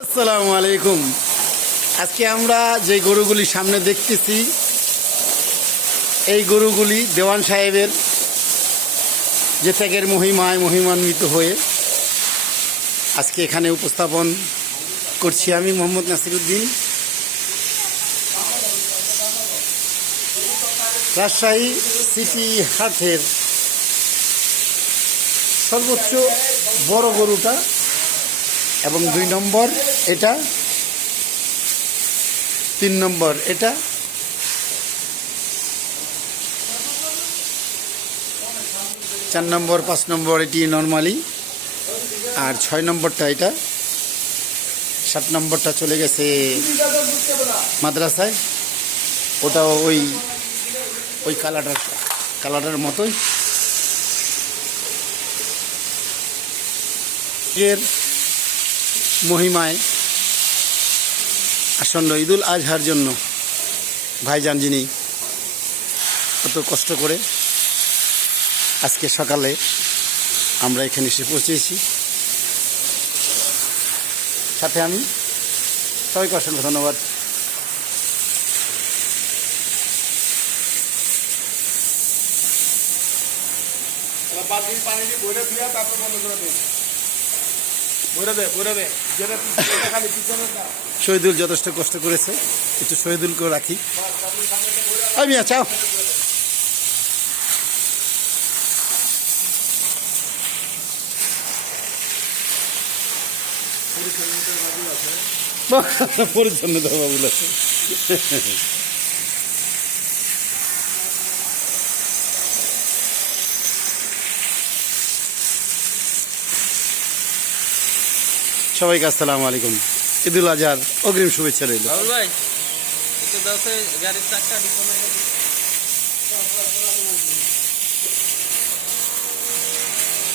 আসসালামু আলাইকুম। আজকে আমরা যে গরুগুলি সামনে দেখতেছি, এই গরুগুলি দেওয়ান সাহেবের যে ত্যাগের মহিমায় মহিমান্বিত হয়ে আজকে এখানে উপস্থাপন করছি আমি, মোহাম্মদ নাসিরুদ্দিন। রাজশাহী সিটি হাটের সর্বোচ্চ বড় গরুটা এবং দুই নম্বর এটা, তিন নম্বর এটা, চার নম্বর, পাঁচ নম্বর এটি নর্মালি আর ছয় নম্বরটা এটা, সাত নম্বরটা চলে গেছে মাদ্রাসায়। ওটাও ওই ওই কালারটার কালারটার মতোই। এর মহিমায় আসন্ন ঈদুল আজহার জন্য ভাইজান যিনি কত কষ্ট করে আজকে সকালে আমরা এখানে এসে পৌঁছেছি। সাথে আমি সবাইকে অসংখ্য ধন্যবাদ। পানি দিয়ে বইরে দিয়া তারপর বন্ধ করে দে শহীদুল যথেষ্ট কষ্ট করেছে। একটু শহীদুলকে রাখি। আমি চাও পরিচ্ছন্নতা বাবুল আছে। সবাইকে আসসালামু আলাইকুম। ঈদুল আজহার অগ্রিম শুভেচ্ছা রইল। ভাই গাড়ির